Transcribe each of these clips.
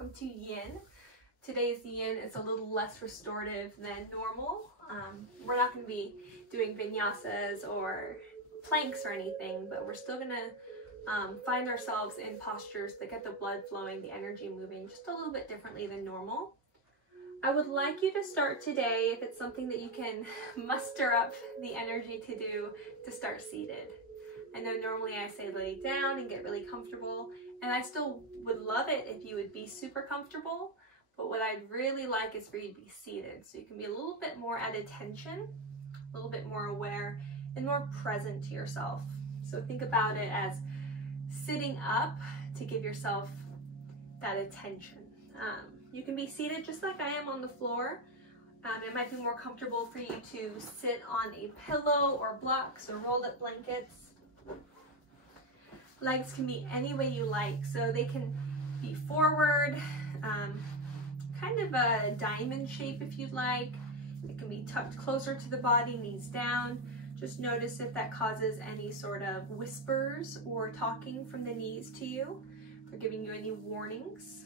welcome to yin. Today's yin is a little less restorative than normal. We're not going to be doing vinyasas or planks or anything, but we're still going to find ourselves in postures that get the blood flowing, the energy moving just a little bit differently than normal. I would like you to start today, if it's something that you can muster up the energy to do, to start seated. I know normally I say lay down and get really comfortable, and I still would love it if you would be super comfortable, but what I'd really like is for you to be seated, so you can be a little bit more at attention, a little bit more aware, and more present to yourself. So think about it as sitting up to give yourself that attention. You can be seated just like I am on the floor. It might be more comfortable for you to sit on a pillow or blocks or rolled up blankets. Legs can be any way you like, so they can be forward, kind of a diamond shape if you'd like. It can be tucked closer to the body, knees down. Just notice if that causes any sort of whispers or talking from the knees to you, for giving you any warnings,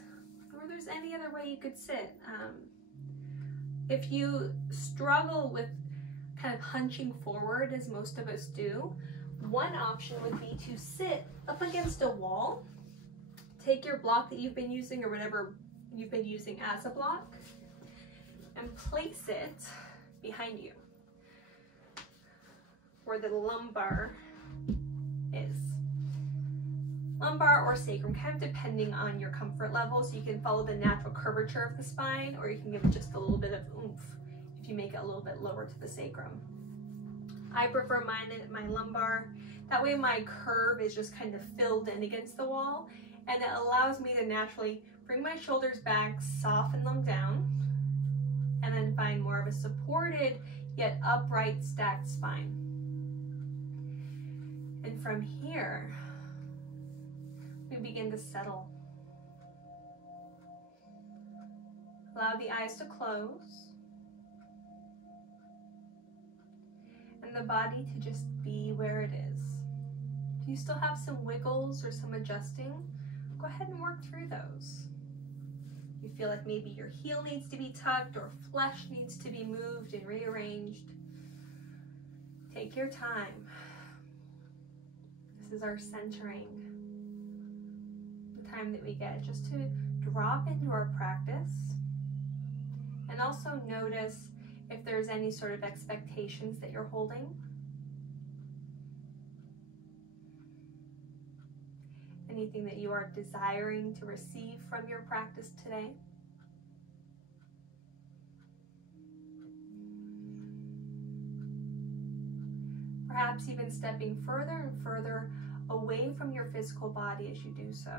or there's any other way you could sit. If you struggle with kind of hunching forward, as most of us do, one option would be to sit up against a wall. Take your block that you've been using or whatever you've been using as a block and place it behind you where the lumbar is. Lumbar or sacrum, kind of depending on your comfort level, so you can follow the natural curvature of the spine, or you can give it just a little bit of oomph if you make it a little bit lower to the sacrum. I prefer mine at my lumbar. That way my curve is just kind of filled in against the wall, and it allows me to naturally bring my shoulders back, soften them down, and then find more of a supported yet upright stacked spine. And from here, we begin to settle. Allow the eyes to close and the body to just be where it is. If you still have some wiggles or some adjusting, go ahead and work through those. You feel like maybe your heel needs to be tucked or flesh needs to be moved and rearranged. Take your time. This is our centering. The time that we get just to drop into our practice, and also notice if there's any sort of expectations that you're holding. Anything that you are desiring to receive from your practice today. Perhaps even stepping further and further away from your physical body as you do so.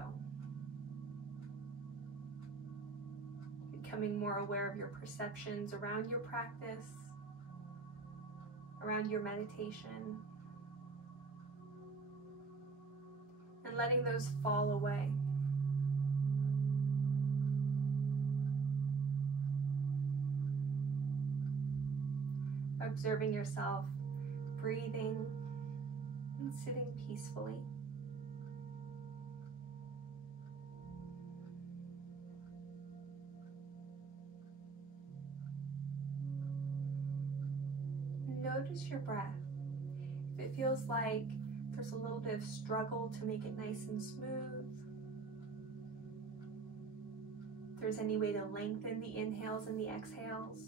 Becoming more aware of your perceptions around your practice, around your meditation, and letting those fall away. Observing yourself breathing and sitting peacefully. Notice your breath. If it feels like there's a little bit of struggle to make it nice and smooth, if there's any way to lengthen the inhales and the exhales.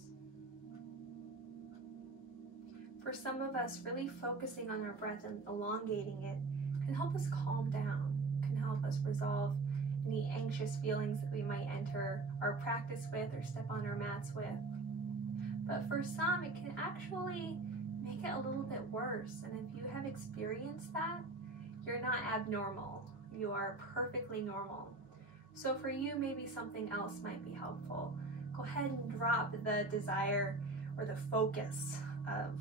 For some of us, really focusing on our breath and elongating it can help us calm down, can help us resolve any anxious feelings that we might enter our practice with or step on our mats with. But for some, it can actually make it a little bit worse. And if you have experienced that, you're not abnormal. You are perfectly normal. So for you, maybe something else might be helpful. Go ahead and drop the desire or the focus of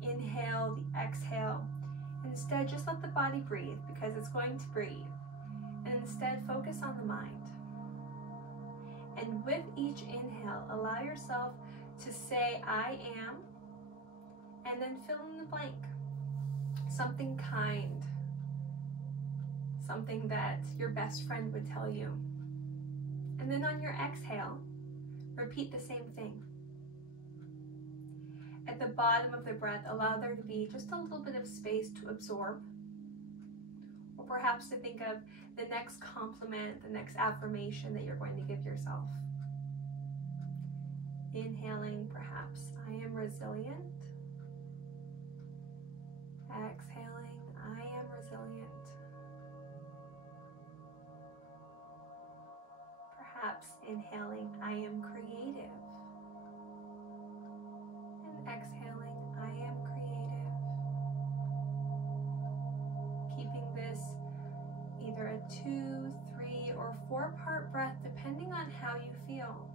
the inhale, the exhale. Instead, just let the body breathe, because it's going to breathe. And instead, focus on the mind. And with each inhale, allow yourself to say, I am, and then fill in the blank. Something kind, something that your best friend would tell you. And then on your exhale, repeat the same thing. At the bottom of the breath, allow there to be just a little bit of space to absorb, or perhaps to think of the next compliment, the next affirmation that you're going to give yourself. Inhaling, perhaps, I am resilient. Exhaling, I am resilient. Perhaps inhaling, I am creative. And exhaling, I am creative. Keeping this either a 2, 3, or 4-part breath, depending on how you feel.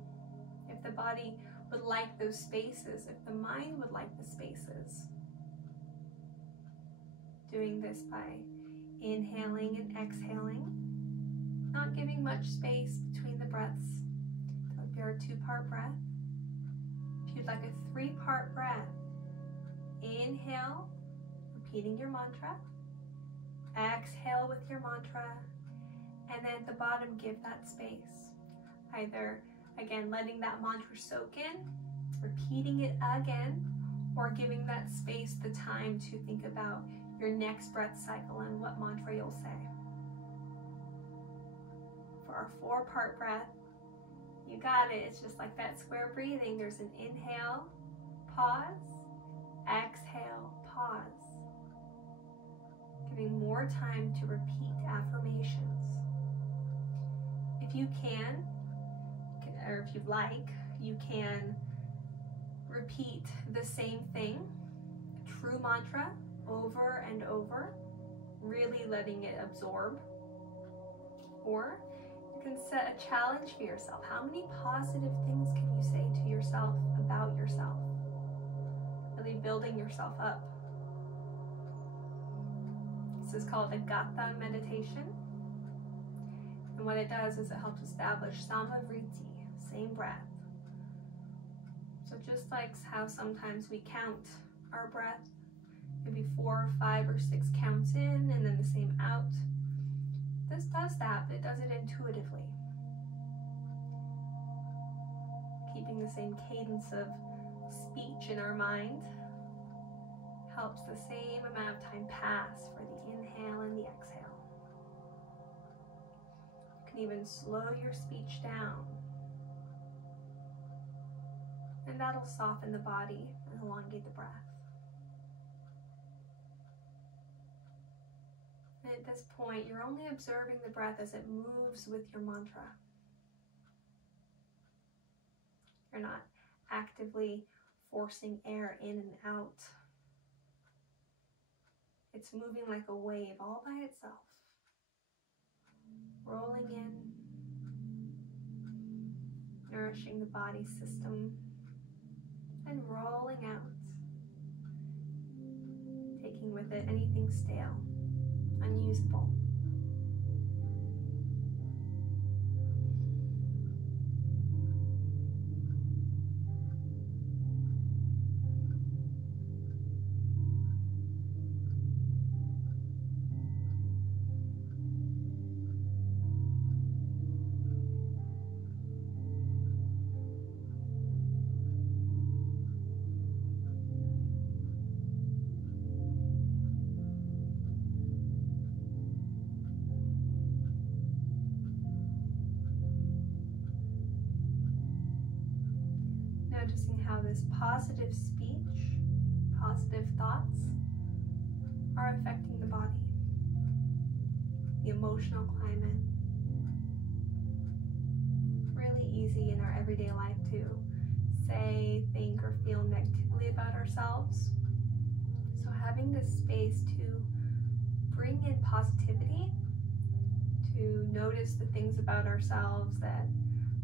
If the body would like those spaces, if the mind would like the spaces. Doing this by inhaling and exhaling, not giving much space between the breaths. That would be our 2-part breath. If you'd like a 3-part breath, inhale, repeating your mantra. Exhale with your mantra. And then at the bottom, give that space. Either, again, letting that mantra soak in, repeating it again, or giving that space the time to think about your next breath cycle and what mantra you'll say. For our 4-part breath, you got it. It's just like that square breathing. There's an inhale, pause, exhale, pause. Giving more time to repeat affirmations. If you can, or if you'd like, you can repeat the same thing, a true mantra, over and over, really letting it absorb. Or you can set a challenge for yourself. How many positive things can you say to yourself about yourself? Really building yourself up. This is called a Gatha meditation. And what it does is it helps establish Samavriti, same breath. So just like how sometimes we count our breath, maybe 4, 5, or 6 counts in and then the same out. This does that, but it does it intuitively. Keeping the same cadence of speech in our mind helps the same amount of time pass for the inhale and the exhale. You can even slow your speech down. And that'll soften the body and elongate the breath. And at this point, you're only observing the breath as it moves with your mantra. You're not actively forcing air in and out. It's moving like a wave all by itself. Rolling in, nourishing the body system, and rolling out, taking with it anything stale, unusable. Noticing how this positive speech, positive thoughts are affecting the body, the emotional climate. Really easy in our everyday life to say, think, or feel negatively about ourselves. So having this space to bring in positivity, to notice the things about ourselves that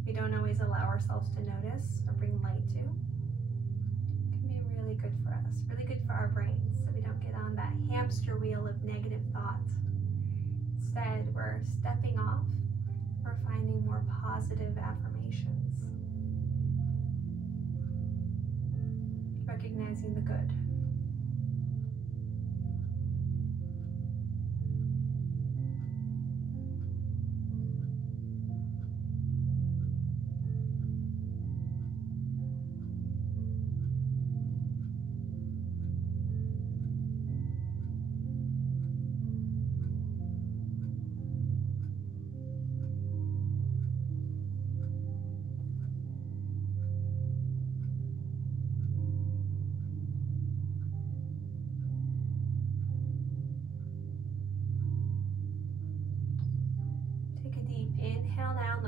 we don't always allow ourselves to notice or bring light to, can be really good for us, really good for our brains, so we don't get on that hamster wheel of negative thought. Instead, we're stepping off, we're finding more positive affirmations, recognizing the good.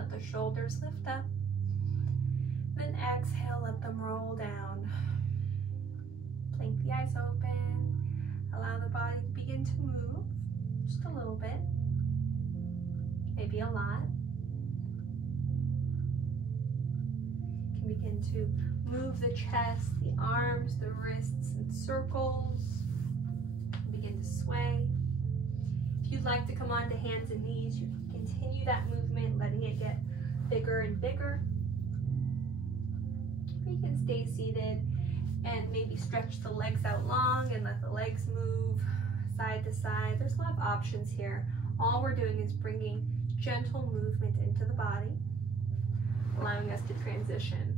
let the shoulders lift up. Then exhale, let them roll down. Blink the eyes open. Allow the body to begin to move just a little bit, maybe a lot. You can begin to move the chest, the arms, the wrists in circles. Begin to sway. If you'd like to come onto hands and knees, you can continue that movement, letting it get bigger and bigger. Or you can stay seated and maybe stretch the legs out long and let the legs move side to side. There's a lot of options here. All we're doing is bringing gentle movement into the body, allowing us to transition.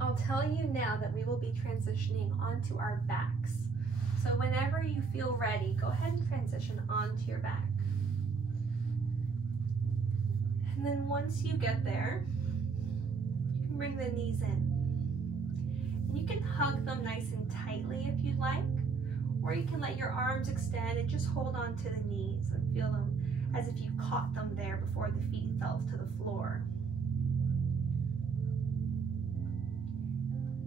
I'll tell you now that we will be transitioning onto our backs. So whenever you feel ready, go ahead and transition onto your back. And then once you get there, you can bring the knees in. And you can hug them nice and tightly if you'd like, or you can let your arms extend and just hold on to the knees and feel them as if you caught them there before the feet fell to the floor.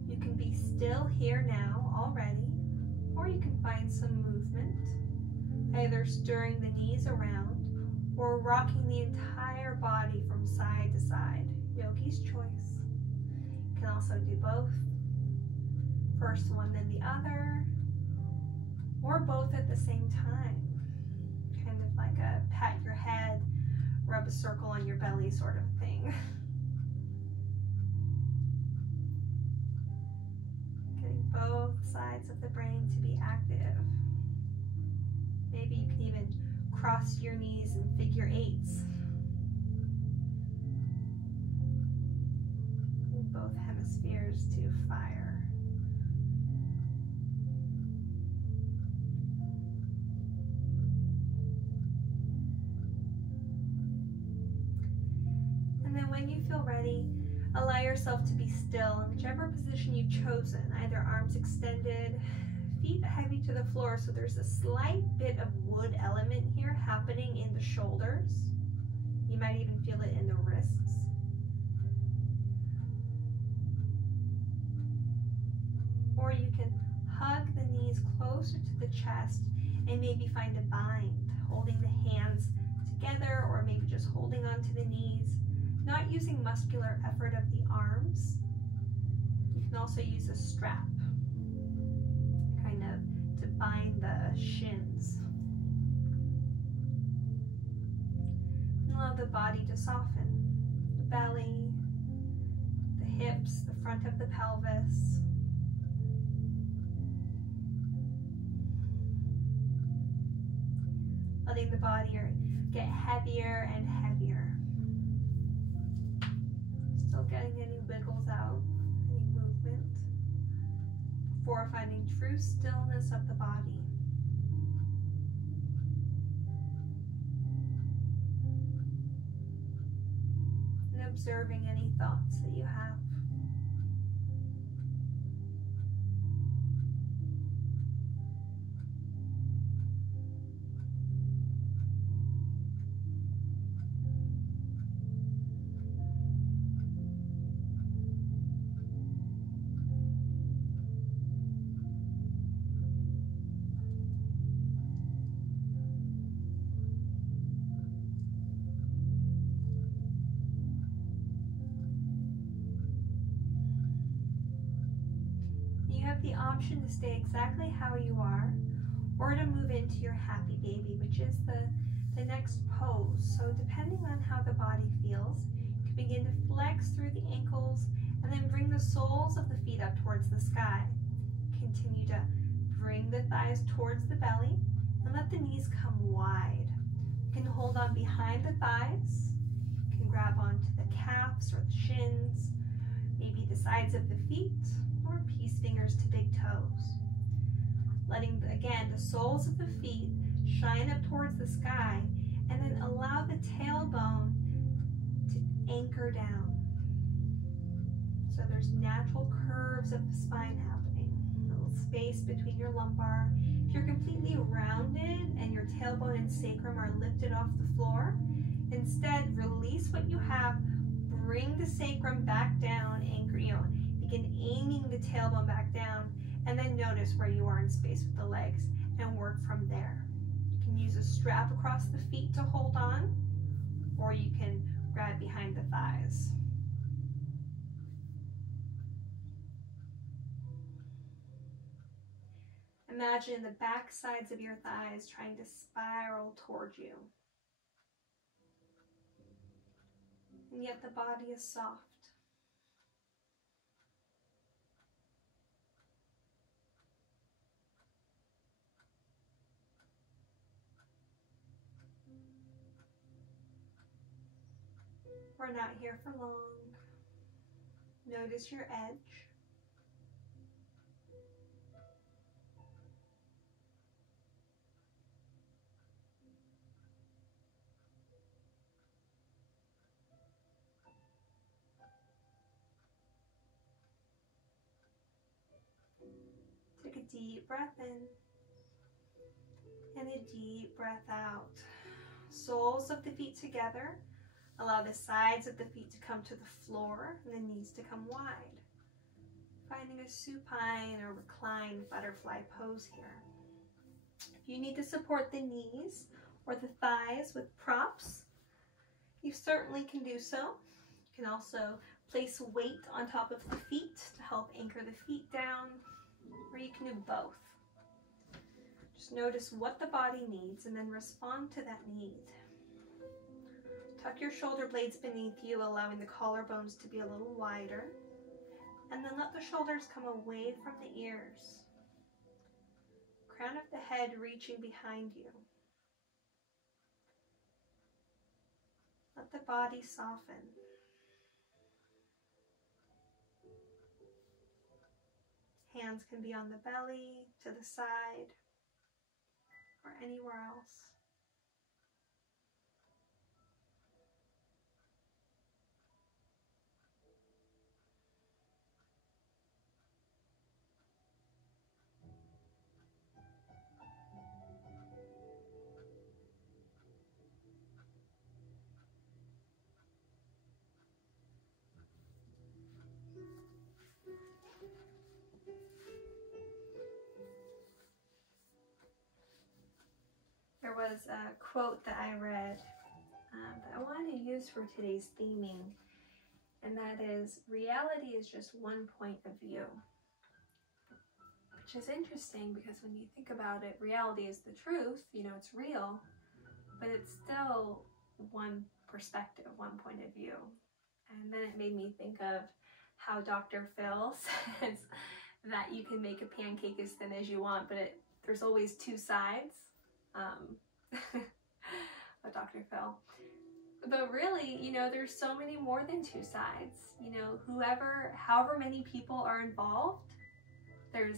You can be still here now already, or you can find some movement, either stirring the knees around or rocking the entire body from side to side. Yogi's choice. You can also do both. First one, then the other, or both at the same time. Kind of like a pat your head, rub a circle on your belly sort of thing. Getting both sides of the brain to be active. Maybe you can even cross your knees in figure eights. And both hemispheres to fire. And then when you feel ready, allow yourself to be still in whichever position you've chosen, either arms extended, feet heavy to the floor, so there's a slight bit of wood element here happening in the shoulders. You might even feel it in the wrists. Or you can hug the knees closer to the chest and maybe find a bind, holding the hands together or maybe just holding onto the knees, not using muscular effort of the arms. You can also use a strap, kind of to bind the shins. And allow the body to soften. The belly, the hips, the front of the pelvis. Letting the body get heavier and heavier. Still getting any wiggles out, any movement, before finding true stillness of the body. And observing any thoughts that you have. The option to stay exactly how you are, or to move into your happy baby, which is the next pose. So depending on how the body feels, you can begin to flex through the ankles and then bring the soles of the feet up towards the sky. Continue to bring the thighs towards the belly and let the knees come wide. You can hold on behind the thighs. You can grab onto the calves or the shins, maybe the sides of the feet, or peace fingers to big toes. Letting, again, the soles of the feet shine up towards the sky, and then allow the tailbone to anchor down. So there's natural curves of the spine happening, little space between your lumbar. If you're completely rounded and your tailbone and sacrum are lifted off the floor, instead release what you have, bring the sacrum back down, anchor, begin aiming the tailbone back down, and then notice where you are in space with the legs and work from there. You can use a strap across the feet to hold on, or you can grab behind the thighs. Imagine the back sides of your thighs trying to spiral towards you. And yet the body is soft. We're not here for long. Notice your edge. Take a deep breath in and a deep breath out. Soles of the feet together. Allow the sides of the feet to come to the floor and the knees to come wide. Finding a supine or reclined butterfly pose here. If you need to support the knees or the thighs with props, you certainly can do so. You can also place weight on top of the feet to help anchor the feet down, or you can do both. Just notice what the body needs and then respond to that need. Tuck your shoulder blades beneath you, allowing the collarbones to be a little wider. And then let the shoulders come away from the ears. Crown of the head reaching behind you. Let the body soften. Hands can be on the belly, to the side, or anywhere else. There was a quote that I read that I wanted to use for today's theming, and that is, reality is just one point of view. Which is interesting because when you think about it, reality is the truth, it's real, but it's still one perspective, one point of view. And then it made me think of how Dr. Phil says that you can make a pancake as thin as you want, but there's always two sides. Dr. Phil. But really, there's so many more than two sides. However many people are involved, there's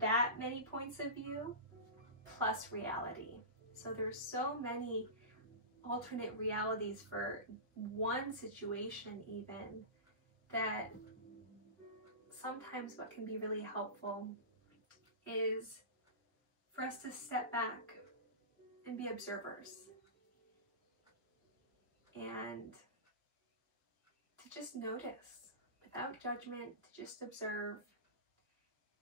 that many points of view plus reality. So there's so many alternate realities for one situation even, that sometimes what can be really helpful is for us to step back and be observers and to just notice without judgment, to just observe,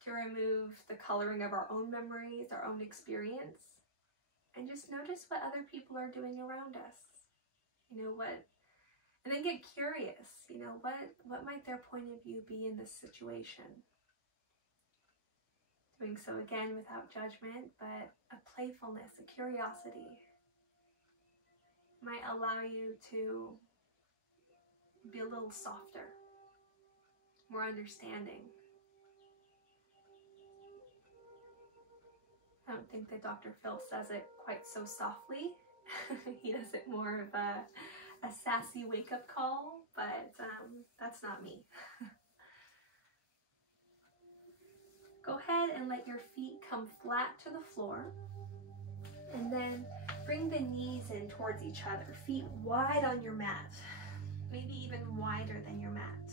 to remove the coloring of our own memories, our own experience, and just notice what other people are doing around us. And then get curious, what might their point of view be in this situation? Doing so again without judgment, but a playfulness, a curiosity might allow you to be a little softer, more understanding. I don't think that Dr. Phil says it quite so softly. He does it more of a sassy wake-up call, but that's not me. Go ahead and let your feet come flat to the floor, and then bring the knees in towards each other, feet wide on your mat, maybe even wider than your mat.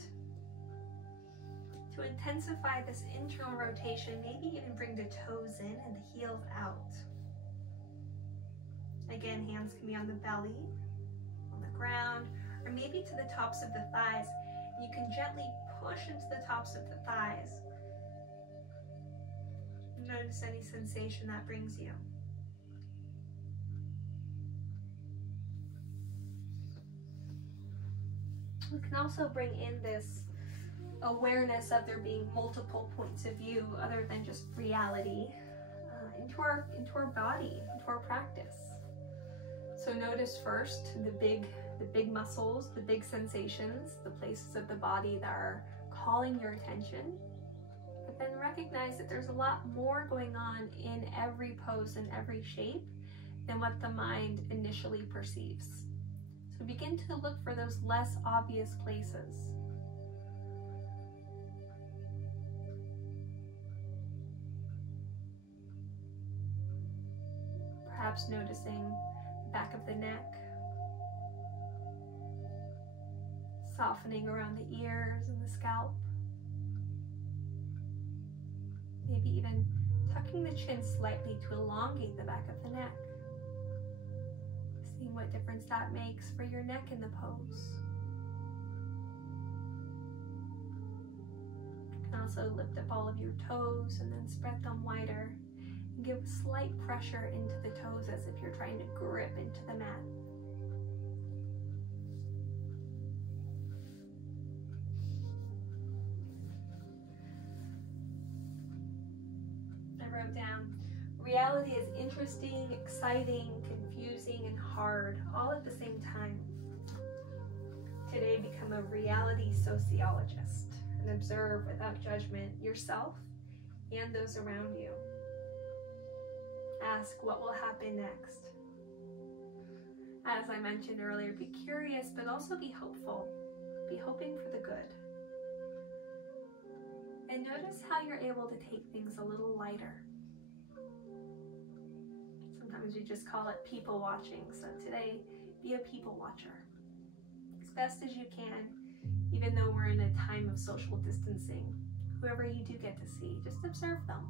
To intensify this internal rotation, maybe even bring the toes in and the heels out. Again, hands can be on the belly, on the ground, or maybe to the tops of the thighs. You can gently push into the tops of the thighs. Notice any sensation that brings you. We can also bring in this awareness of there being multiple points of view other than just reality into our body, into our practice. So notice first the big muscles, the big sensations, the places of the body that are calling your attention. But then recognize that there's a lot more going on in every pose and every shape than what the mind initially perceives. So begin to look for those less obvious places. Perhaps noticing the back of the neck, softening around the ears and the scalp. Maybe even tucking the chin slightly to elongate the back of the neck. Seeing what difference that makes for your neck in the pose. You can also lift up all of your toes and then spread them wider. And give slight pressure into the toes as if you're trying to grip into the mat. I wrote down, reality is interesting, exciting, confusing, and hard, all at the same time. Today, become a reality sociologist and observe without judgment yourself and those around you. Ask what will happen next. As I mentioned earlier, be curious, but also be hopeful. Be hoping for the good. And notice how you're able to take things a little lighter. Sometimes we just call it people watching. So today, be a people watcher as best as you can, even though we're in a time of social distancing. Whoever you do get to see, just observe them.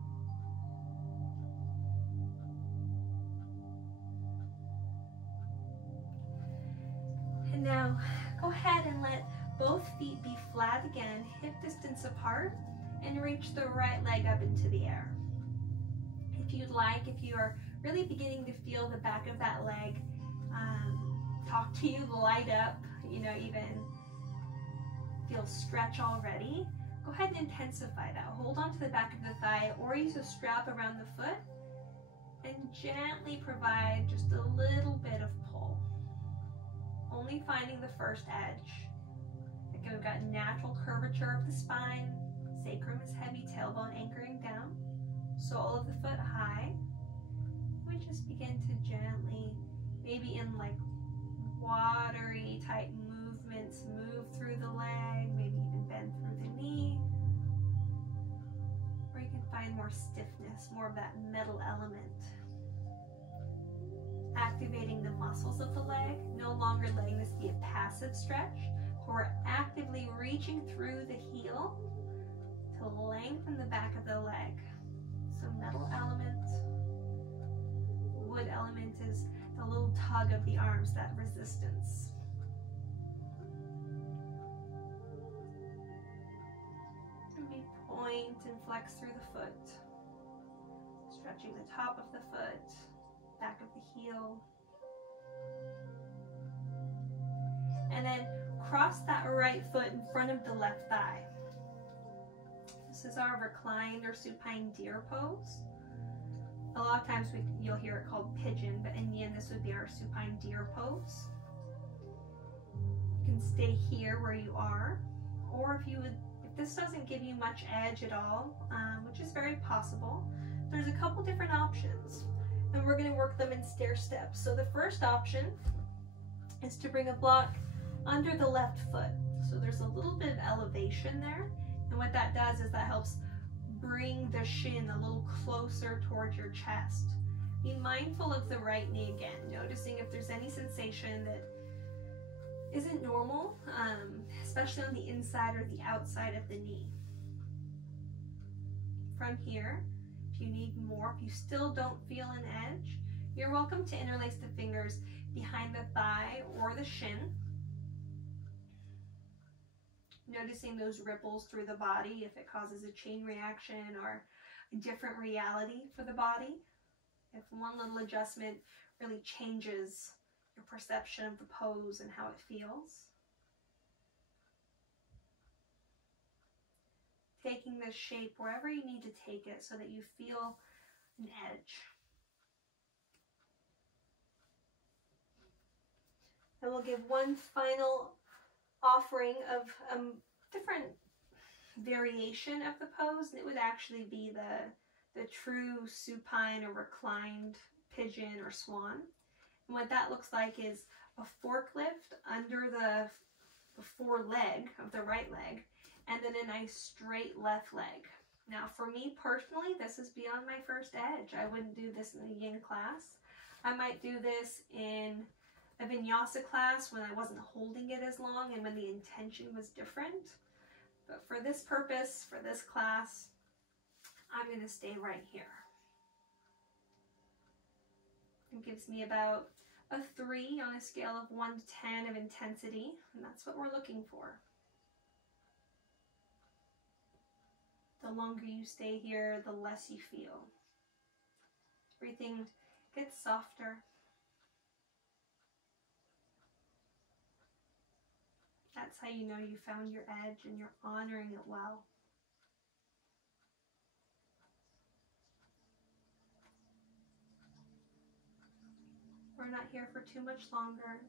And now, go ahead and let both feet be flat again, hip distance apart, and reach the right leg up into the air. If you'd like, if you are really beginning to feel the back of that leg talk to you, light up, even feel stretch already, go ahead and intensify that. Hold on to the back of the thigh or use a strap around the foot and gently provide just a little bit of pull. Only finding the first edge. Again, we've got natural curvature of the spine, sacrum is heavy, tailbone anchoring down, sole of the foot high. We just begin to gently, maybe in like watery type movements, move through the leg, maybe even bend through the knee. Or you can find more stiffness, more of that metal element. Activating the muscles of the leg, no longer letting this be a passive stretch. We're actively reaching through the heel to lengthen the back of the leg. So metal element, wood element is the little tug of the arms, that resistance. And we point and flex through the foot, stretching the top of the foot, back of the heel. And then cross that right foot in front of the left thigh. This is our reclined or supine deer pose. A lot of times you'll hear it called pigeon, but in the end this would be our supine deer pose. You can stay here where you are, or if this doesn't give you much edge at all, which is very possible, there's a couple different options, and we're going to work them in stair steps. So the first option is to bring a block under the left foot. So there's a little bit of elevation there, and what that does is that helps bring the shin a little closer towards your chest. Be mindful of the right knee again, noticing if there's any sensation that isn't normal, especially on the inside or the outside of the knee. from here. If you need more, if you still don't feel an edge, you're welcome to interlace the fingers behind the thigh or the shin. Noticing those ripples through the body, if it causes a chain reaction or a different reality for the body. If one little adjustment really changes your perception of the pose and how it feels. Taking this shape wherever you need to take it so that you feel an edge. And we'll give one final offering of a different variation of the pose, and it would actually be the true supine or reclined pigeon or swan. And what that looks like is a forklift under the foreleg of the right leg, and then a nice straight left leg. Now for me personally, this is beyond my first edge. I wouldn't do this in a yin class. I might do this in a vinyasa class when I wasn't holding it as long and when the intention was different. But for this purpose, for this class, I'm going to stay right here. It gives me about a 3 on a scale of 1 to 10 of intensity, and that's what we're looking for. The longer you stay here, the less you feel. Everything gets softer. That's how you know you found your edge and you're honoring it well. We're not here for too much longer.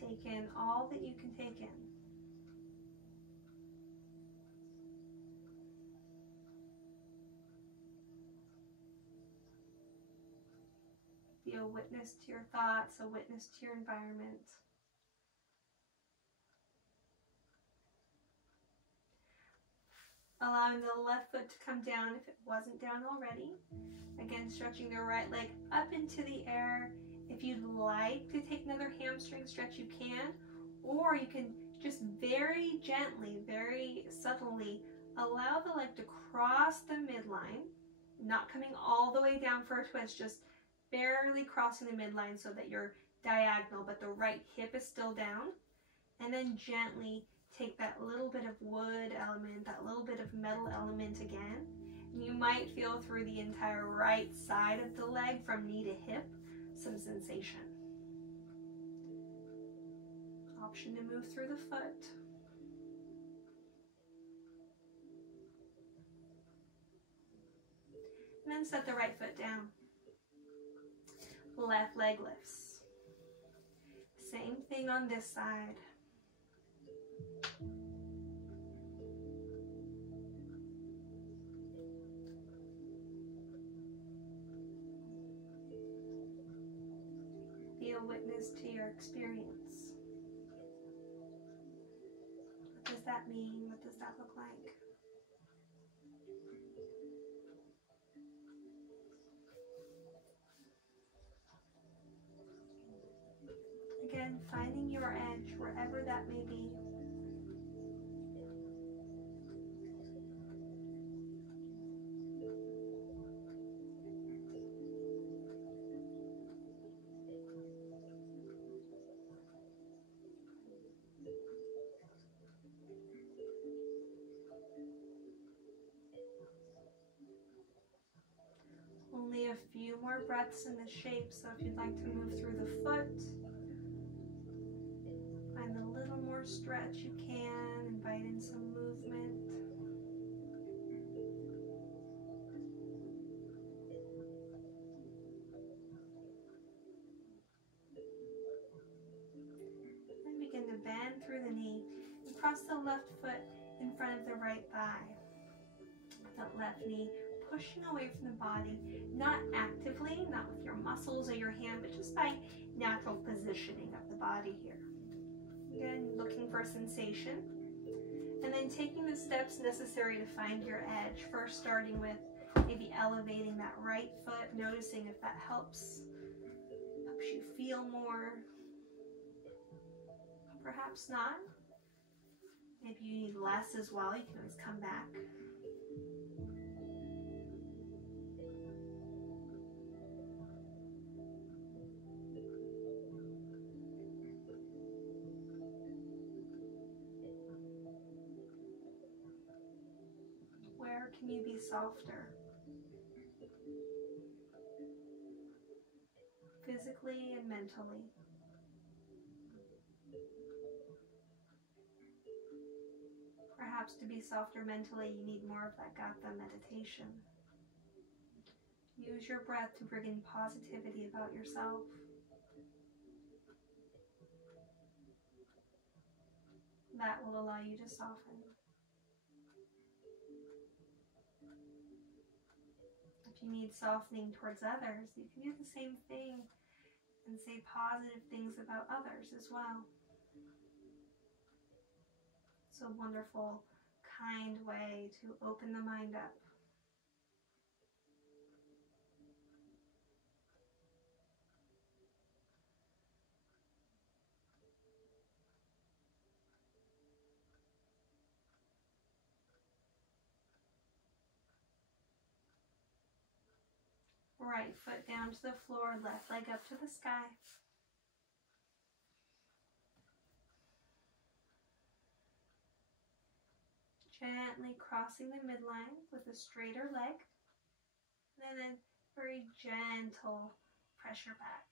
Take in all that you can take in. Be a witness to your thoughts, a witness to your environment. Allowing the left foot to come down if it wasn't down already. Again, stretching the right leg up into the air. If you'd like to take another hamstring stretch, you can. Or you can just very gently, very subtly allow the leg to cross the midline, not coming all the way down for a twist, just barely crossing the midline so that you're diagonal, but the right hip is still down. And then gently take that little bit of wood element, that little bit of metal element again. And you might feel through the entire right side of the leg from knee to hip some sensation. Option to move through the foot. And then set the right foot down. Left leg lifts. Same thing on this side. Be a witness to your experience. What does that mean? What does that look like? Again, finding your edge wherever that may be. Only a few more breaths in the shape, so if you'd like to move through the foot, find a little more stretch you can, invite in some movement. Then begin to bend through the knee and cross the left foot in front of the right thigh. That left knee pushing away from the body, not actively, not with your muscles or your hand, but just by natural positioning of the body here. Again, looking for sensation. And then taking the steps necessary to find your edge. First starting with maybe elevating that right foot, noticing if that helps you feel more. Perhaps not. Maybe you need less as well. You can always come back. Where can you be softer? Physically and mentally. Perhaps to be softer mentally, you need more of that Gatha meditation. Use your breath to bring in positivity about yourself. That will allow you to soften. If you need softening towards others, you can do the same thing and say positive things about others as well. It's a wonderful, kind way to open the mind up. Right foot down to the floor, left leg up to the sky. Gently crossing the midline with a straighter leg. And then a very gentle pressure back.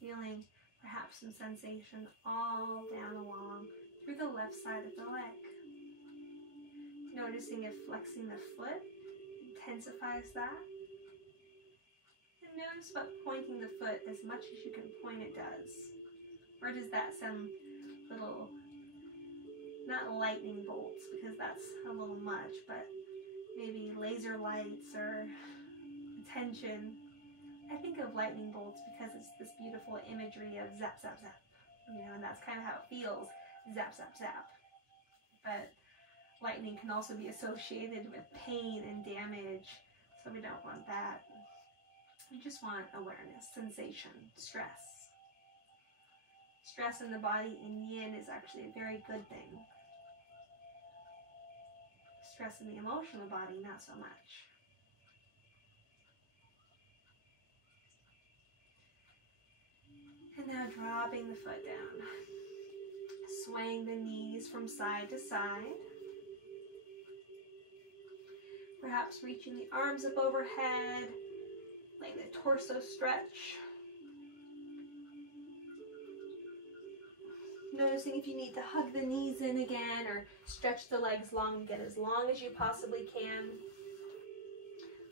Feeling perhaps some sensation all down along through the left side of the leg. Noticing if flexing the foot intensifies that. And notice what pointing the foot as much as you can point it does. Or does that send little, not lightning bolts because that's a little much, but maybe laser lights or attention. I think of lightning bolts because it's this beautiful imagery of zap, zap, zap. You know, and that's kind of how it feels, zap, zap, zap. But lightning can also be associated with pain and damage, so we don't want that. We just want awareness, sensation, stress. Stress in the body in yin is actually a very good thing. Stress in the emotional body, not so much. And now dropping the foot down. Swaying the knees from side to side. Perhaps reaching the arms up overhead, letting the torso stretch. Noticing if you need to hug the knees in again or stretch the legs long and get as long as you possibly can.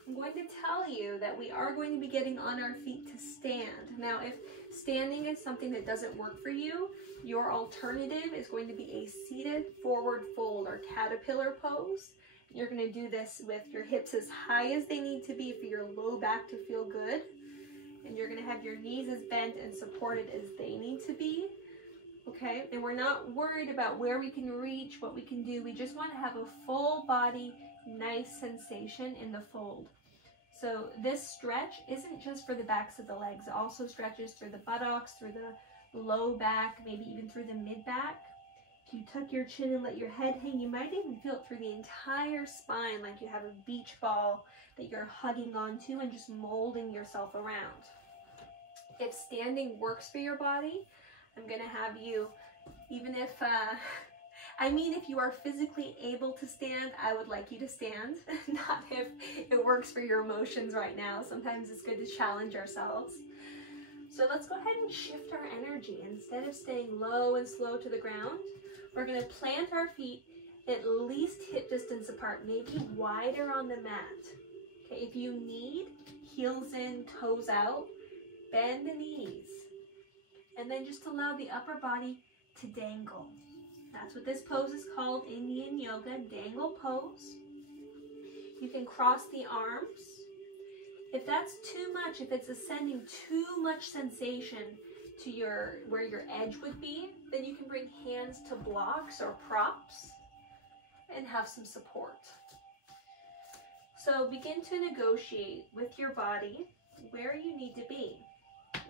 I'm going to tell you that we are going to be getting on our feet to stand. Now, if standing is something that doesn't work for you, your alternative is going to be a seated forward fold or caterpillar pose. You're going to do this with your hips as high as they need to be for your low back to feel good. And you're going to have your knees as bent and supported as they need to be. Okay, and we're not worried about where we can reach, what we can do. We just want to have a full body, nice sensation in the fold. So this stretch isn't just for the backs of the legs. It also stretches through the buttocks, through the low back, maybe even through the mid back. If you tuck your chin and let your head hang, you might even feel it through the entire spine, like you have a beach ball that you're hugging onto and just molding yourself around. If standing works for your body, I'm going to have you, even if, if you are physically able to stand, I would like you to stand, not if it works for your emotions right now. Sometimes it's good to challenge ourselves. So let's go ahead and shift our energy. Instead of staying low and slow to the ground, we're going to plant our feet at least hip distance apart, maybe wider on the mat. Okay, if you need, heels in, toes out, bend the knees. And then just allow the upper body to dangle. That's what this pose is called in yin yoga, dangle pose. You can cross the arms. If that's too much, if it's ascending too much sensation to where your edge would be, then you can bring hands to blocks or props and have some support. So begin to negotiate with your body where you need to be.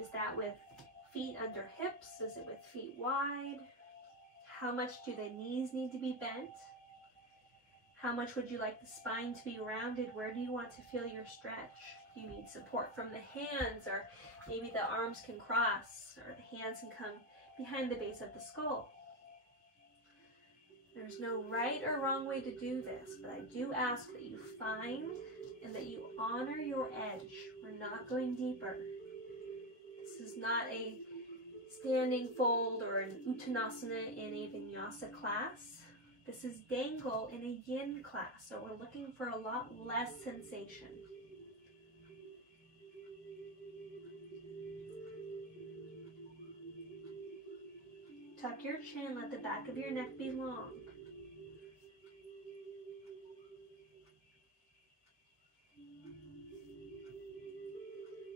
Is that with feet under hips? Is it with feet wide? How much do the knees need to be bent? How much would you like the spine to be rounded? Where do you want to feel your stretch? Do you need support from the hands, or maybe the arms can cross, or the hands can come behind the base of the skull? There's no right or wrong way to do this, but I do ask that you find and that you honor your edge. We're not going deeper. This is not a standing fold or an uttanasana in a vinyasa class. This is dangle in a yin class, so we're looking for a lot less sensation. Tuck your chin, let the back of your neck be long.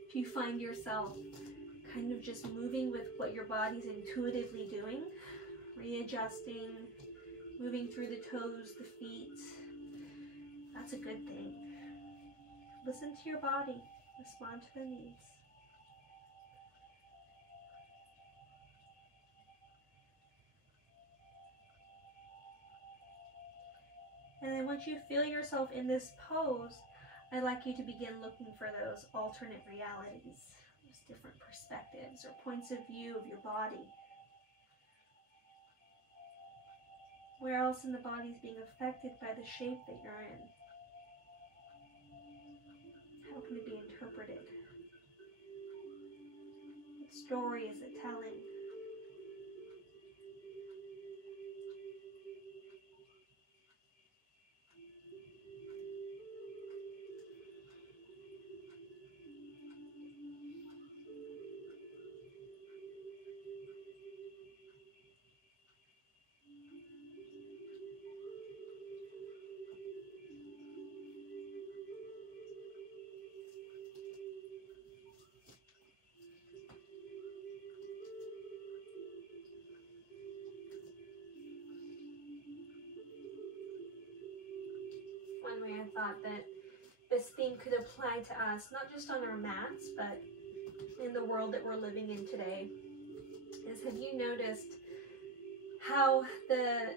If you find yourself kind of just moving with what your body's intuitively doing, readjusting, moving through the toes, the feet, that's a good thing. Listen to your body, respond to their needs. And then once you feel yourself in this pose, I'd like you to begin looking for those alternate realities, those different perspectives or points of view of your body. Where else in the body is being affected by the shape that you're in? How can it be interpreted? What story is it telling? One way I thought that this theme could apply to us, not just on our mats, but in the world that we're living in today, is, have you noticed how the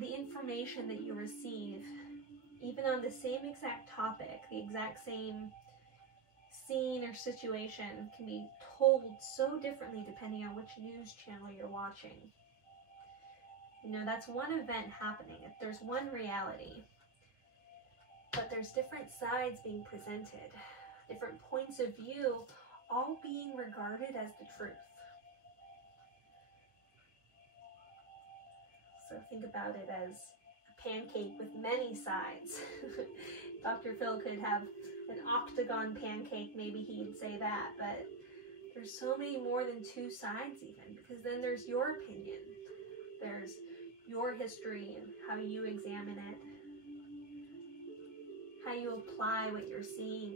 information that you receive, even on the same exact topic, the exact same scene or situation, can be told so differently depending on which news channel you're watching? You know, that's one event happening. There's one reality, but there's different sides being presented, different points of view, all being regarded as the truth. So think about it as a pancake with many sides. Dr. Phil could have an octagon pancake, maybe he'd say that, but there's so many more than two sides even, because then there's your opinion. There's your history and how you examine it, how you apply what you're seeing.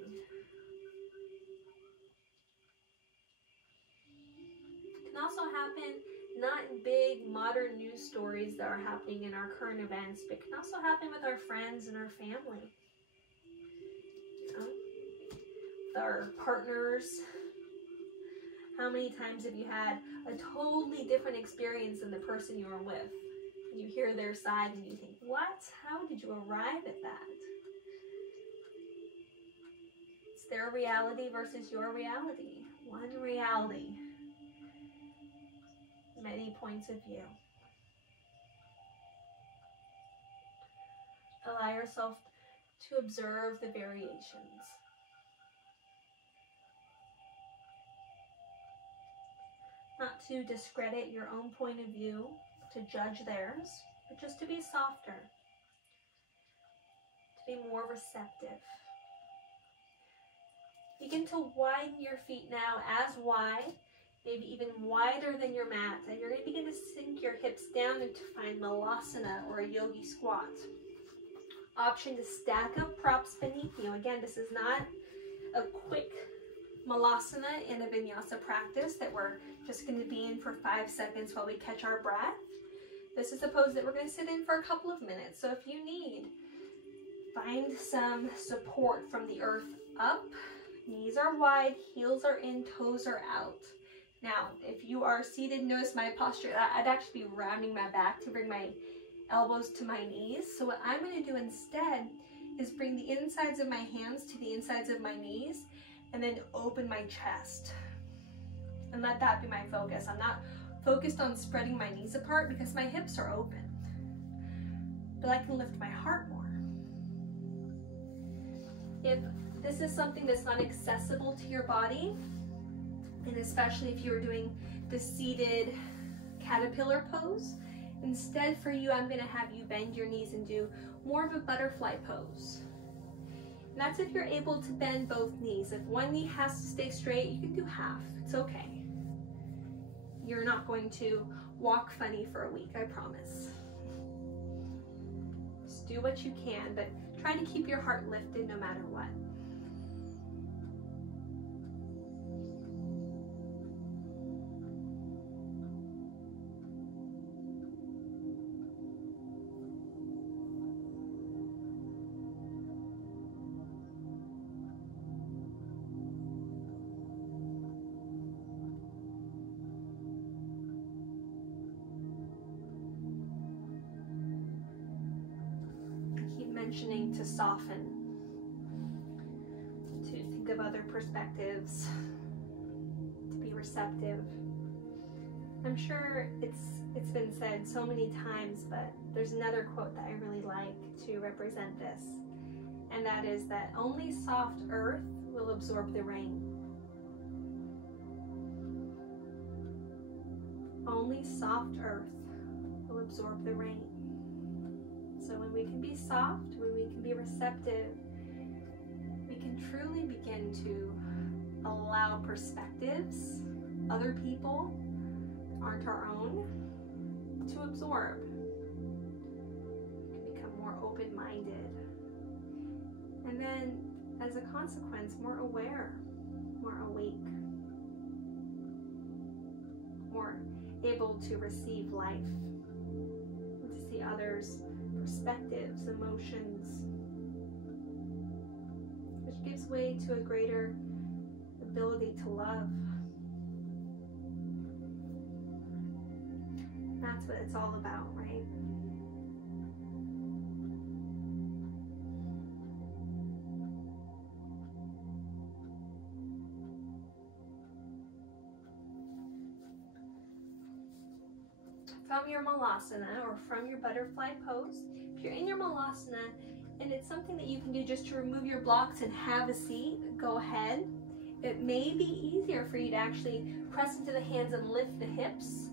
It can also happen not in big modern news stories that are happening in our current events, but it can also happen with our friends and our family, you know, with our partners. How many times have you had a totally different experience than the person you were with? You hear their side and you think, what? How did you arrive at that? It's their reality versus your reality. One reality, many points of view. Allow yourself to observe the variations. Not to discredit your own point of view, to judge theirs, but just to be softer, to be more receptive. Begin to widen your feet now as wide, maybe even wider than your mat, and you're going to begin to sink your hips down and to find malasana or a yogi squat. Option to stack up props beneath you. Again, this is not a quick malasana in a vinyasa practice that we're just going to be in for 5 seconds while we catch our breath. This is a pose that we're going to sit in for a couple of minutes. So if you need, find some support from the earth up. Knees are wide, heels are in, toes are out. Now, if you are seated, notice my posture. I'd actually be rounding my back to bring my elbows to my knees. So what I'm going to do instead is bring the insides of my hands to the insides of my knees and then open my chest. And let that be my focus. I'm not focused on spreading my knees apart because my hips are open. But I can lift my heart more. If this is something that's not accessible to your body, and especially if you're doing the seated caterpillar pose, instead for you, I'm gonna have you bend your knees and do more of a butterfly pose. And that's if you're able to bend both knees. If one knee has to stay straight, you can do half, it's okay. You're not going to walk funny for a week, I promise. Just do what you can, but try to keep your heart lifted no matter what. Mentioning to soften, to think of other perspectives, to be receptive. I'm sure it's been said so many times, but there's another quote that I really like to represent this, and that is that only soft earth will absorb the rain. Only soft earth will absorb the rain. So when we can be soft, when we can be receptive, we can truly begin to allow perspectives, other people that aren't our own, to absorb. We can become more open-minded. And then, as a consequence, more aware, more awake, more able to receive life, and to see others' perspectives, emotions, which gives way to a greater ability to love. That's what it's all about, right? From your malasana or from your butterfly pose, if you're in your malasana and it's something that you can do just to remove your blocks and have a seat, go ahead. It may be easier for you to actually press into the hands and lift the hips.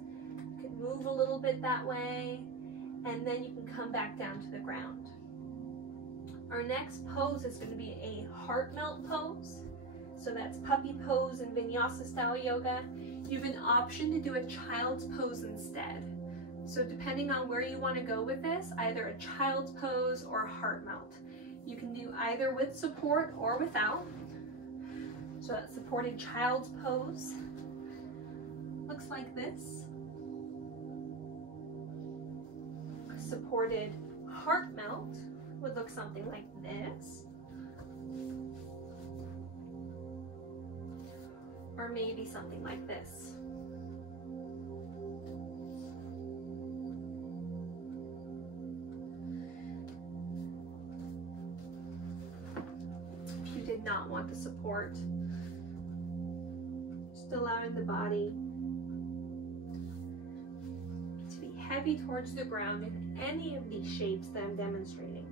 You can move a little bit that way, and then you can come back down to the ground. Our next pose is going to be a heart melt pose. So that's puppy pose and vinyasa style yoga. You have an option to do a child's pose instead. So depending on where you want to go with this, either a child's pose or a heart melt. You can do either with support or without. So that supported child's pose looks like this. Supported heart melt would look something like this. Or maybe something like this. If you did not want the support, just allowing the body to be heavy towards the ground in any of these shapes that I'm demonstrating.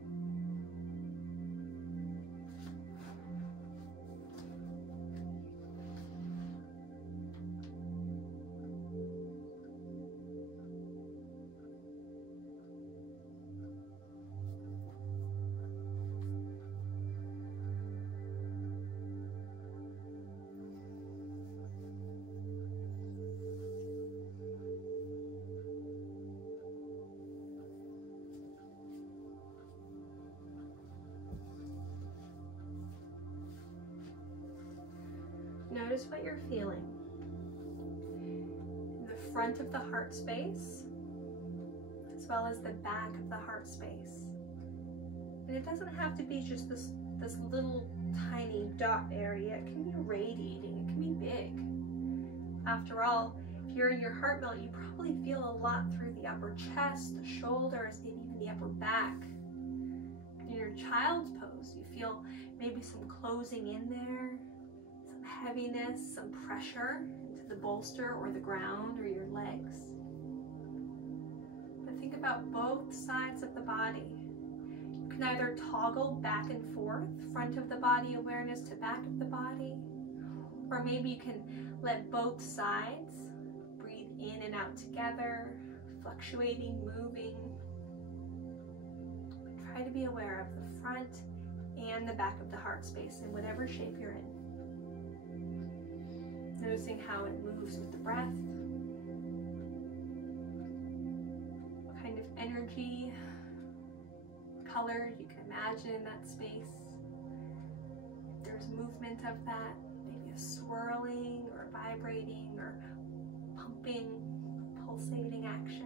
Notice what you're feeling in the front of the heart space, as well as the back of the heart space. And it doesn't have to be just this little tiny dot area. It can be radiating, it can be big. After all, if you're in your heart melt, you probably feel a lot through the upper chest, the shoulders, maybe even the upper back. In your child's pose, you feel maybe some closing in there, some heaviness, some pressure into the bolster or the ground or your legs. But think about both sides of the body. You can either toggle back and forth, front of the body awareness to back of the body, or maybe you can let both sides breathe in and out together, fluctuating, moving. Try to be aware of the front and the back of the heart space in whatever shape you're in. Noticing how it moves with the breath. What kind of energy, color you can imagine in that space. If there's movement of that, maybe a swirling or vibrating or pumping, pulsating action.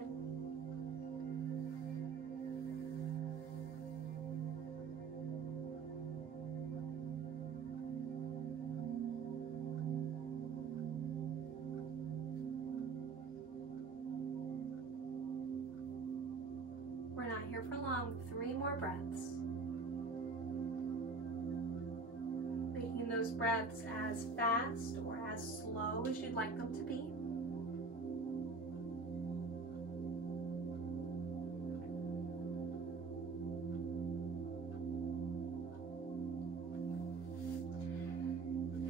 We're not here for long. 3 more breaths. Making those breaths as fast or as slow as you'd like them to be.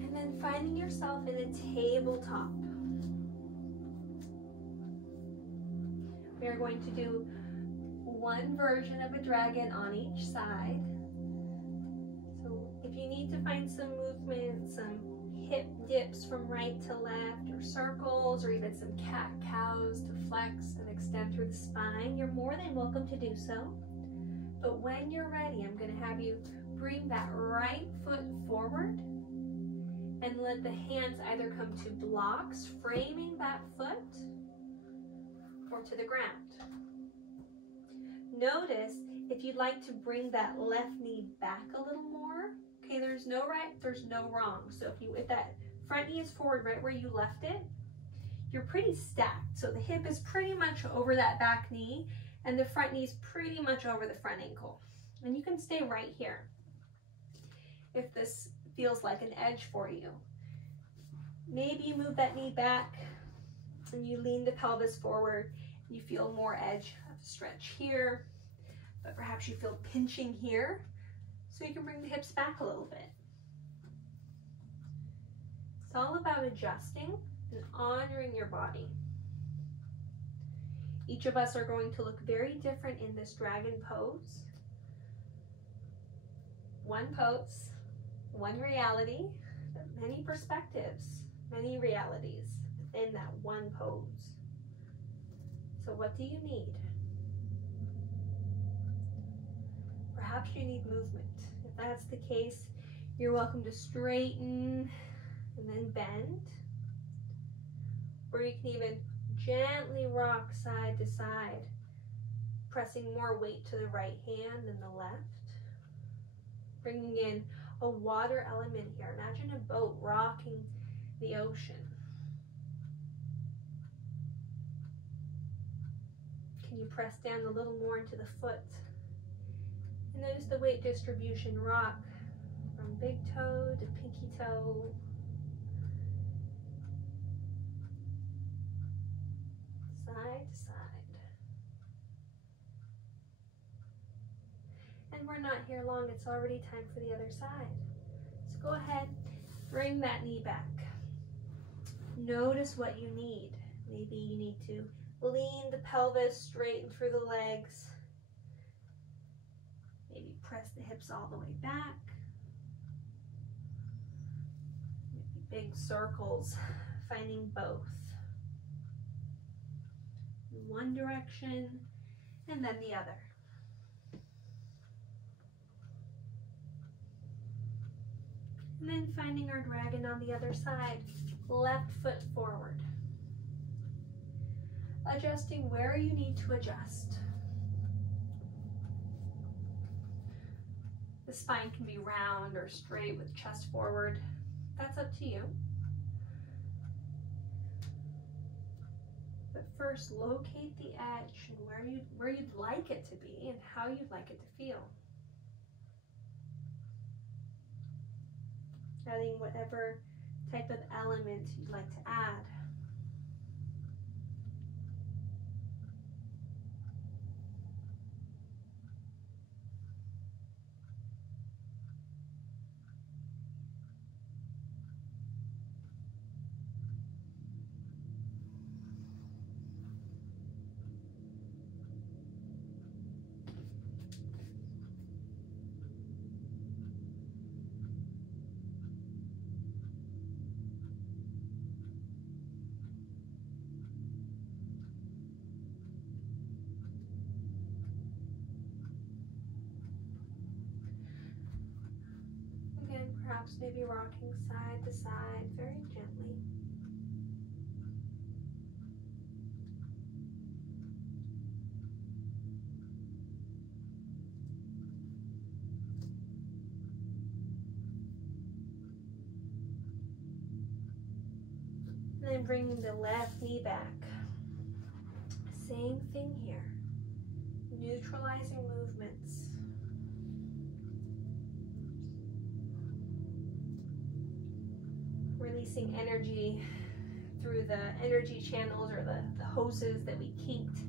And then finding yourself in a tabletop. We are going to do one version of a dragon on each side. So if you need to find some movement, some hip dips from right to left, or circles, or even some cat-cows to flex and extend through the spine, you're more than welcome to do so. But when you're ready, I'm going to have you bring that right foot forward and let the hands either come to blocks framing that foot or to the ground. Notice if you'd like to bring that left knee back a little more. Okay, there's no right, there's no wrong. So if that front knee is forward right where you left it, you're pretty stacked. So the hip is pretty much over that back knee and the front knee is pretty much over the front ankle. And you can stay right here if this feels like an edge for you. Maybe you move that knee back and you lean the pelvis forward. You feel more edge of stretch here, but perhaps you feel pinching here, so you can bring the hips back a little bit. It's all about adjusting and honoring your body. Each of us are going to look very different in this dragon pose. One pose, one reality, but many perspectives, many realities within that one pose. So what do you need? Perhaps you need movement. If that's the case, you're welcome to straighten and then bend. Or you can even gently rock side to side, pressing more weight to the right hand than the left. Bringing in a water element here. Imagine a boat rocking the ocean. Can you press down a little more into the foot? And notice the weight distribution rock from big toe to pinky toe. Side to side. And we're not here long, it's already time for the other side. So go ahead, bring that knee back. Notice what you need. Maybe you need to lean the pelvis, straighten through the legs. Maybe press the hips all the way back. Maybe big circles, finding both. In one direction and then the other. And then finding our dragon on the other side, left foot forward. Adjusting where you need to adjust. The spine can be round or straight with chest forward. That's up to you. But first, locate the edge and where you'd like it to be and how you'd like it to feel. Adding whatever type of element you'd like to add. Again, perhaps maybe rocking side to side very gently. And then bringing the left knee back. Same thing here. Neutralizing movements. Releasing energy through the energy channels or the hoses that we kinked.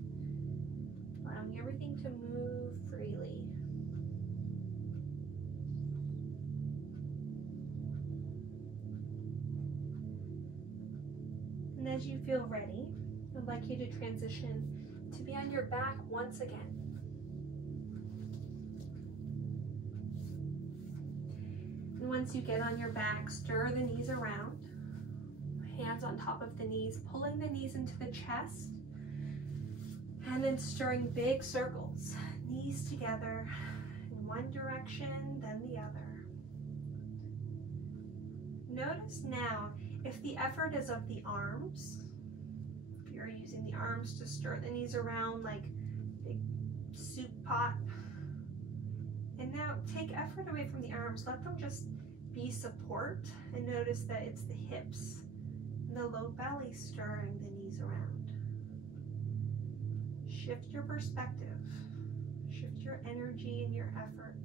Allowing everything to move freely. And as you feel ready, I'd like you to transition to be on your back once again. And once you get on your back, stir the knees around, hands on top of the knees, pulling the knees into the chest, and then stirring big circles, knees together in one direction, then the other. Notice now if the effort is of the arms, if you're using the arms to stir the knees around like big soup pot. And now take effort away from the arms, let them just be support, and notice that it's the hips and the low belly stirring the knees around. Shift your perspective, shift your energy and your effort.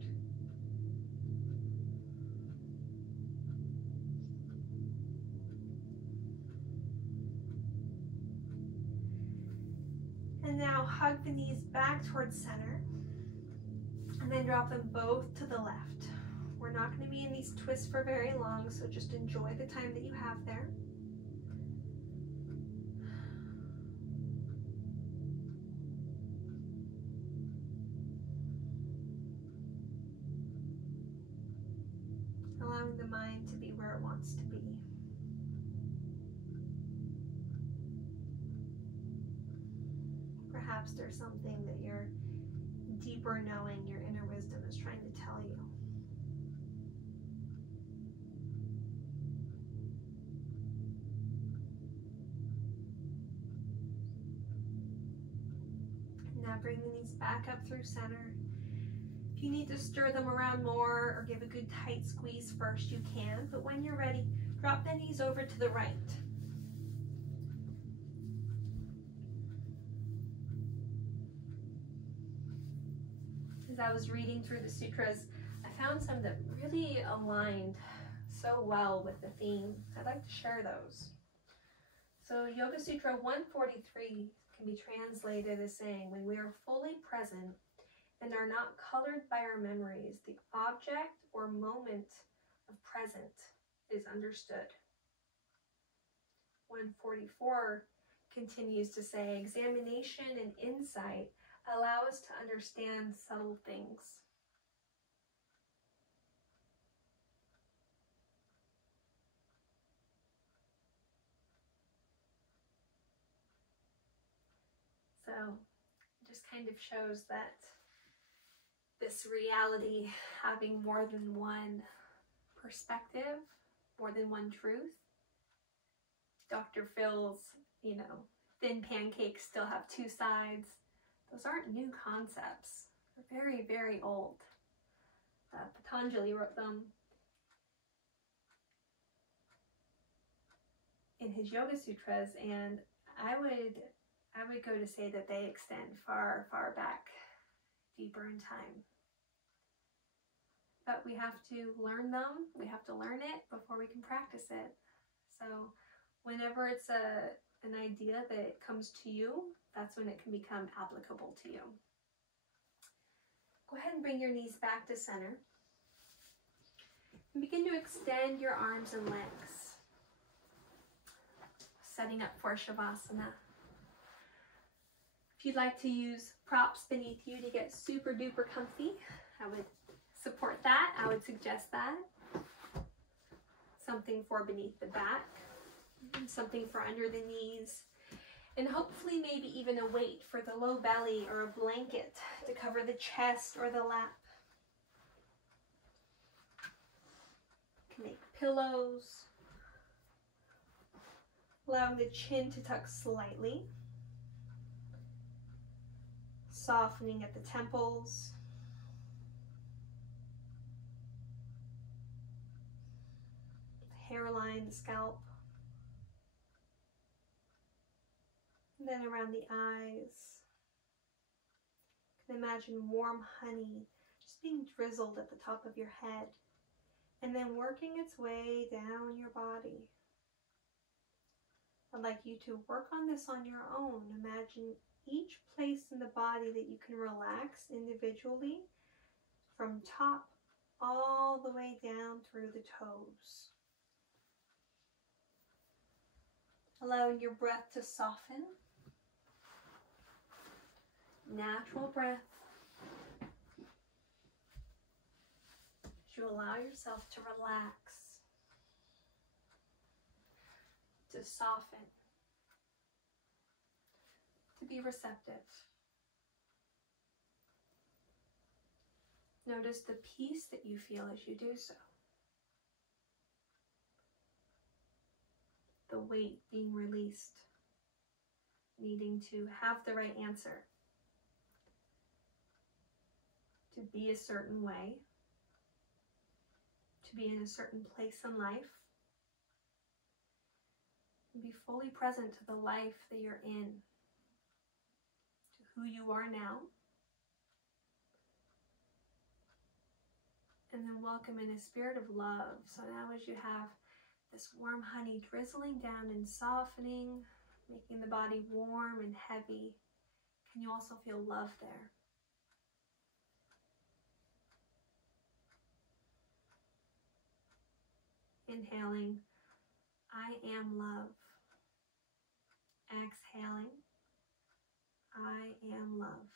And now hug the knees back towards center and then drop them both to the left. We're not going to be in these twists for very long, so just enjoy the time that you have there. Allowing the mind to be where it wants to be. Perhaps there's something that your deeper knowing, your inner wisdom is trying to tell you. Now bring the knees back up through center. If you need to stir them around more or give a good tight squeeze first, you can, but when you're ready, drop the knees over to the right. As I was reading through the sutras, I found some that really aligned so well with the theme. I'd like to share those. So Yoga Sutra 143 can be translated as saying, when we are fully present and are not colored by our memories, the object or moment of present is understood. 144 continues to say, examination and insight allow us to understand subtle things. So it just kind of shows that this reality having more than one perspective, more than one truth. Dr. Phil's, thin pancakes still have two sides. Those aren't new concepts. They're very, very old. Patanjali wrote them in his Yoga Sutras, and I would I would go to say that they extend far, far back, deeper in time. But we have to learn them, we have to learn it before we can practice it. So whenever it's an idea that comes to you, that's when it can become applicable to you. Go ahead and bring your knees back to center. And begin to extend your arms and legs. Setting up for Shavasana. If you'd like to use props beneath you to get super duper comfy, I would support that. I would suggest that. Something for beneath the back, something for under the knees, and hopefully maybe even a weight for the low belly or a blanket to cover the chest or the lap. You can make pillows, allowing the chin to tuck slightly, softening at the temples. Hairline, the scalp, and then around the eyes. You can imagine warm honey just being drizzled at the top of your head and then working its way down your body. I'd like you to work on this on your own. Imagine each place in the body that you can relax individually from top all the way down through the toes. Allowing your breath to soften. Natural breath. As you allow yourself to relax, to soften, to be receptive. Notice the peace that you feel as you do so. The weight being released, needing to have the right answer, to be a certain way, to be in a certain place in life, and be fully present to the life that you're in, to who you are now, and then welcome in a spirit of love. So now as you have this warm honey drizzling down and softening, making the body warm and heavy, can you also feel love there? Inhaling, I am love. Exhaling, I am love.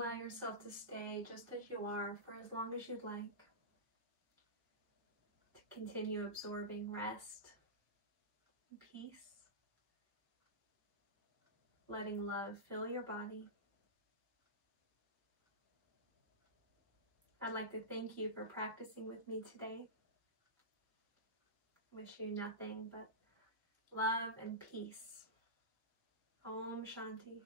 allow yourself to stay just as you are for as long as you'd like. To continue absorbing rest and peace. Letting love fill your body. I'd like to thank you for practicing with me today. Wish you nothing but love and peace. Om Shanti.